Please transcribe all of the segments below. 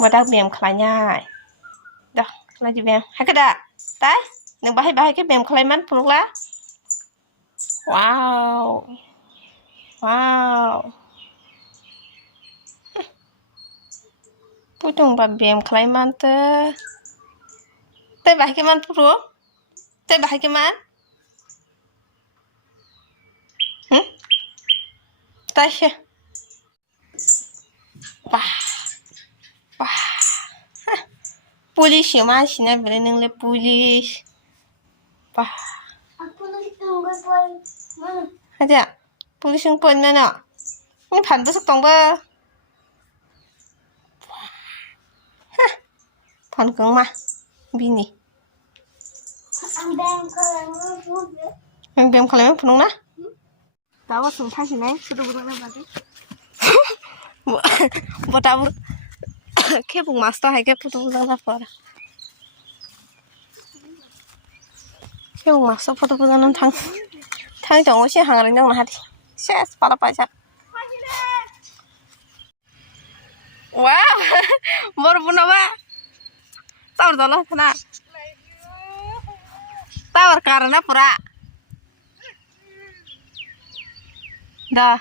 มาดักเบียมคลายง่ายเด้อคลายจีเบียมให้กระดาษตายหนึ่งใบให้ใบให้แค่เบียมคลายมันพลุกละว้าวว้าวพูดถึงแบบเบียมคลายมันเตอเต้ใบให้แค่มันพลุกเต้ใบให้แค่มันตายเชียว้าว้าPolisi masih beli neng le polis. Wah. Aku lagi tunggu poin mana? Ada. Polis yang poin mana? Ini pan besok tong ba. Hah. Pan keng mah. Bini. Ambem kalau mau Ambem kalau mau penuh nah. Tahu sumpah sih neng, sudah bukan lagi. Buat tahu. Kayak bung master hay kayak putus putus apa? Kayak bung master putus putus nang thang chồng xe hàng rồi nang hati. Xe para pacar. Wow, baru punya apa? Tawar dulu kena. Tawar karena pura. Dah.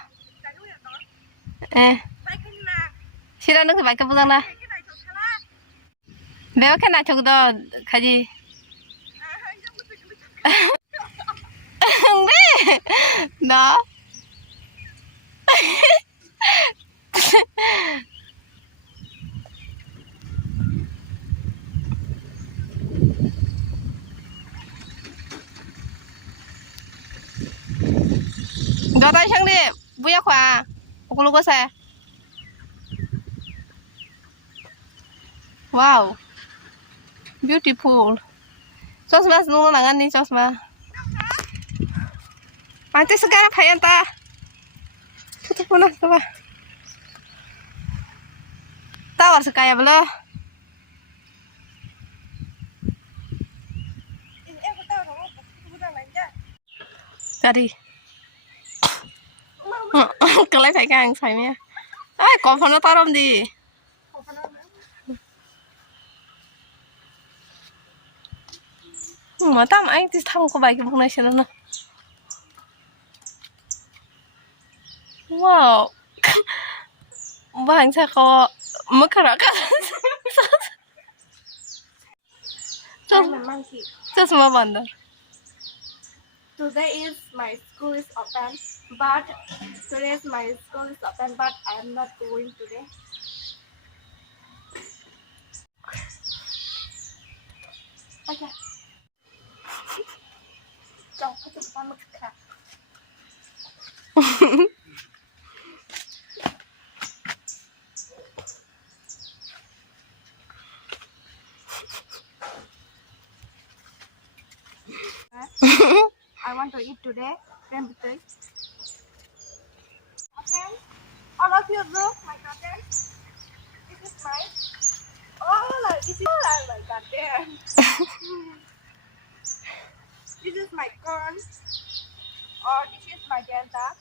Sila nung baik keputusan lah. Bewa kan nak cok dah kaji. Enggak, dah. Dah tadi sang deh, buaya kuah. Aku lupa saya. Wow, beautiful. Sosma senang nangan nih sosma. Nanti sekarang payah ta. Tutup pun lah coba. Tawar sekaya belum? Tadi. Kalau saya kan saya. Kau pernah taruh di? Mà tao mà anh thì thăm có bài cái vùng này xem nào. Wow. Bang saya kok mekarakan. Just semua bandar. Today is my school is open, but today is my school is open, but I am not going today. Okay. Chồng có chụp con mực khả. I want to eat today. Then please. Okay. All of you look my garden. This is mine. Oh, like this is my garden. This is my corn. Or this is my delta.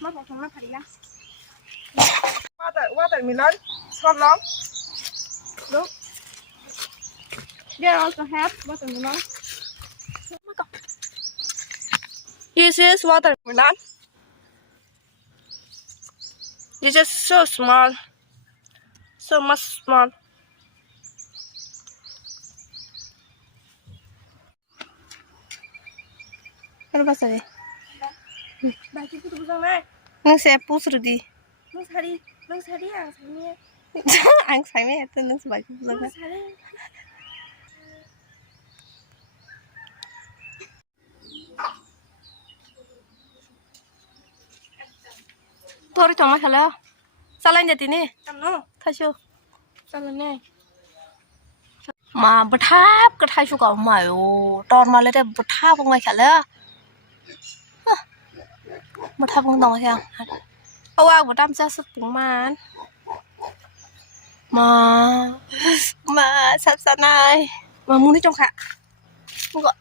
Mất một phần nó phải ra. Watermelon, so long. Look. There also have watermelon. This is watermelon. This is so small. So much small. Ano ba sabi? Bakit ito busang na? Nang siya puso di. Nang sari ang sari. Ang sari ito nang sabay ko busang na. Tori choma khala. Salan jati ni. Ano? Thasho. Salan ne. Mà bật tháp cái thai chú cậu mày tròn mà lấy đây bật tháp không mày khả lẽ bật tháp không đồng xem ô à bật tam gia sức cũng mà sắp sắp này mà muốn đi trong khả không gọi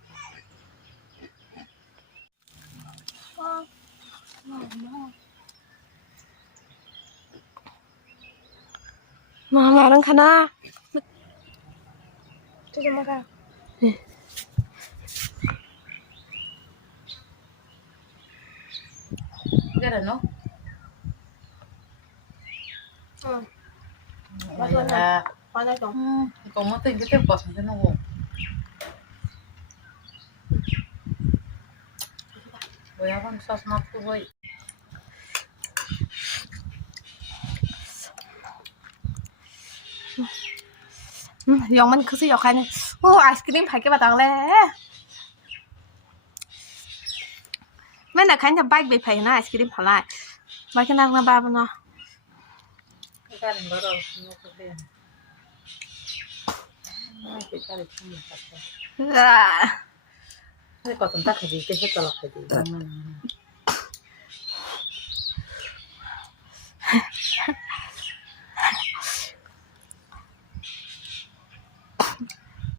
มาดังขนาดจะมาค่ะcái này nó là พอได้ตรง còn mất tiền cái tiếp bọt cho nó ngủ bây giờ con sauce nó cứ vậy ยองมันคือสิยอกใครเนี่ยโอ้ไอศกรีมไผ่แกบตังแล้วแม่น่ะคันจะใบไปไผ่นะไอศกรีมพอไล่ใบกันดังนะบ้าบ่เนาะ cái này bắt đầu nó có tiền cái này không được thật thế còn chúng ta phải gì cái hết cả là phải gì